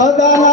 toda a